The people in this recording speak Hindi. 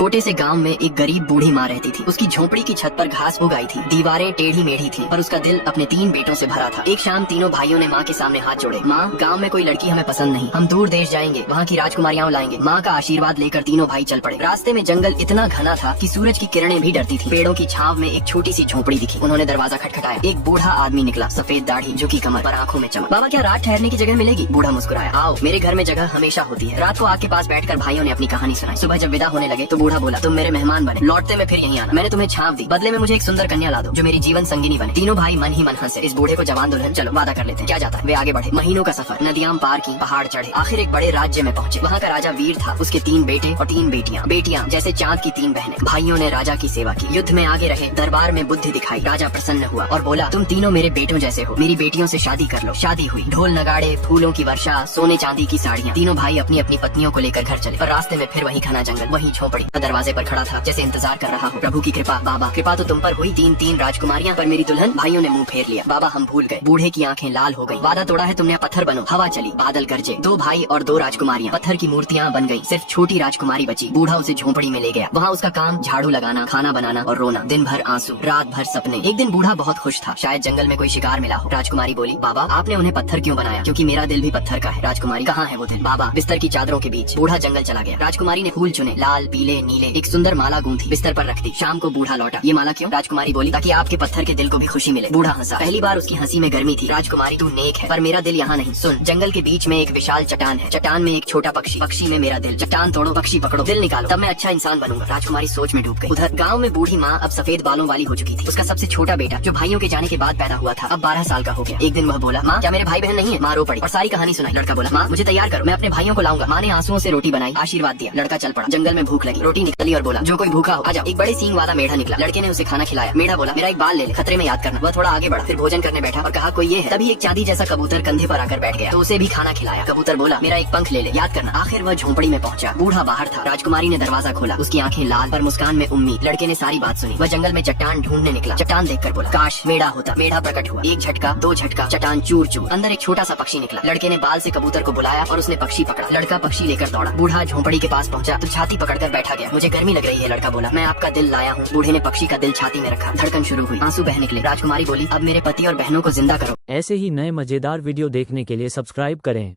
छोटे से गांव में एक गरीब बूढ़ी माँ रहती थी। उसकी झोपड़ी की छत पर घास उग आई थी, दीवारें टेढ़ी मेढ़ी थी, पर उसका दिल अपने 3 बेटों से भरा था। एक शाम तीनों भाइयों ने माँ के सामने हाथ जोड़े। माँ, गांव में कोई लड़की हमें पसंद नहीं, हम दूर देश जाएंगे, वहाँ की राजकुमारियाँ लाएंगे। माँ का आशीर्वाद लेकर तीनों भाई चल पड़े। रास्ते में जंगल इतना घना था कि सूरज की किरणें भी डरती थी। पेड़ों की छांव में एक छोटी सी झोपड़ी दिखी। उन्होंने दरवाजा खटखटाया। एक बूढ़ा आदमी निकला, सफेद दाढ़ी, झुकी कमर पर आंखों में चमक। बाबा, क्या रात ठहरने की जगह मिलेगी? बूढ़ा मुस्कुराया। आओ, मेरे घर में जगह हमेशा होती है। रात को आग के पास बैठकर भाइयों ने अपनी कहानी सुनाई। सुबह जब विदा होने लगे तो बूढ़ा बोला, तुम मेरे मेहमान बने, लौटते में फिर यहीं आना। मैंने तुम्हें छांव दी, बदले में मुझे एक सुंदर कन्या ला दो जो मेरी जीवन संगिनी बने। तीनों भाई मन ही मन हंसे। इस बूढ़े को जवान दुल्हन, चलो वादा कर लेते हैं, क्या जाता है। वे आगे बढ़े। महीनों का सफर, नदियां पार की, पहाड़ चढ़े, आखिर एक बड़े राज्य में पहुंचे। वहाँ का राजा वीर था, उसके 3 बेटे और 3 बेटियां। बेटियां जैसे चांद की 3 बहनें। भाइयों ने राजा की सेवा की, युद्ध में आगे रहे, दरबार में बुद्धि दिखाई। राजा प्रसन्न हुआ और बोला, तुम तीनों मेरे बेटों जैसे हो, मेरी बेटियों से शादी कर लो। शादी हुई। ढोल नगाड़े, फूलों की वर्षा, सोने चांदी की साड़ियाँ। तीनों भाई अपनी अपनी पत्नियों को लेकर घर चले, पर रास्ते में फिर वही घना जंगल, वही झोपड़ी। दरवाजे पर खड़ा था, जैसे इंतजार कर रहा हो। प्रभु की कृपा बाबा, कृपा तो तुम पर हुई। 3 राजकुमारियां, पर मेरी दुल्हन। भाइयों ने मुंह फेर लिया। बाबा, हम भूल गए। बूढ़े की आंखें लाल हो गई। वादा तोड़ा है तुमने, पत्थर बनो। हवा चली, बादल गरजे। 2 भाई और 2 राजकुमारियां पत्थर की मूर्तियां बन गई। सिर्फ छोटी राजकुमारी बची। बूढ़ा उसे झोपड़ी में ले गया। वहाँ उसका काम झाड़ू लगाना, खाना बनाना और रोना। दिन भर आंसू, रात भर सपने। एक दिन बूढ़ा बहुत खुश था, शायद जंगल में कोई शिकार मिला हो। राजकुमारी बोली, बाबा, आपने उन्हें पत्थर क्यों बनाया? क्योंकि मेरा दिल भी पत्थर का है। राजकुमारी, कहाँ है वो दिल? बाबा, बिस्तर की चादरों के बीच। बूढ़ा जंगल चला गया। राजकुमारी ने फूल चुने, लाल, पीले, नीले। एक सुंदर माला गूंथी, बिस्तर पर रख दी। शाम को बूढ़ा लौटा। ये माला क्यों? राजकुमारी बोली, ताकि आपके पत्थर के दिल को भी खुशी मिले। बूढ़ा हंसा। पहली बार उसकी हंसी में गर्मी थी। राजकुमारी, तू नेक है, पर मेरा दिल यहाँ नहीं। सुन, जंगल के बीच में एक विशाल चट्टान है। चट्टान में एक छोटा पक्षी, पक्षी में मेरा दिल। चट्टान तोड़ो, पक्षी पकड़ो, दिल निकालो, तब मैं अच्छा इंसान बनूंगा। राजकुमारी सोच में डूब गई। उधर गाँव में बूढ़ी माँ अब सफेद बालों वाली हो चुकी थी। उसका सबसे छोटा बेटा, जो भाइयों के जाने के बाद पैदा हुआ था, अब 12 साल का हो गया। एक दिन वह बोला, माँ, क्या मेरे भाई बहन नहीं है? माँ रो पड़ी और सारी कहानी सुनाई। लड़का बोला, माँ, मुझे तैयार करो, मैं अपने भाइयों को लाऊंगा। माँ ने आंसुओं से रोटी बनाई, आशीर्वाद दिया। लड़का चल पड़ा। जंगल में भूख लगी, रोटी निकली और बोला, जो कोई भूखा हो आ जाओ। एक बड़े सींग वाला मेढ़ा निकला। लड़के ने उसे खाना खिलाया। मेढ़ा बोला, मेरा एक बाल ले ले, खतरे में याद करना। वह थोड़ा आगे बढ़ा, फिर भोजन करने बैठा और कहा, कोई ये है। तभी एक चांदी जैसा कबूतर कंधे पर आकर बैठ गया, तो उसे भी खाना खिलाया। कबूतर बोला, मेरा एक पंख ले ले, याद करना। आखिर वह झोंपड़ी में पहुंचा। बूढ़ा बाहर था। राजकुमारी ने दरवाजा खोला। उसकी आंखें लाल, पर मुस्कान में उम्मीद। लड़के ने सारी बात सुनी। वह जंगल में चट्टान ढूंढने निकला। चट्टान देखकर बोला, काश मेढ़ा होता। मेढ़ा प्रकट हुआ। एक झटका, 2 झटका, चट्टान चूर चूर। अंदर एक छोटा सा पक्षी निकला। लड़के ने बाल से कबूतर को बुलाया और उसने पक्षी पकड़ा। लड़का पक्षी लेकर दौड़ा। बूढ़ा झोंपड़ी के पास पहुंचा तो छाती पकड़कर बैठा गया। मुझे गर्मी लग रही है, लड़का बोला। मैं आपका दिल लाया हूँ। बूढ़े ने पक्षी का दिल छाती में रखा। धड़कन शुरू हुई, आंसू बह निकले। राजकुमारी बोली, अब मेरे पति और बहनों को जिंदा करो। ऐसे ही नए मजेदार वीडियो देखने के लिए सब्सक्राइब करें।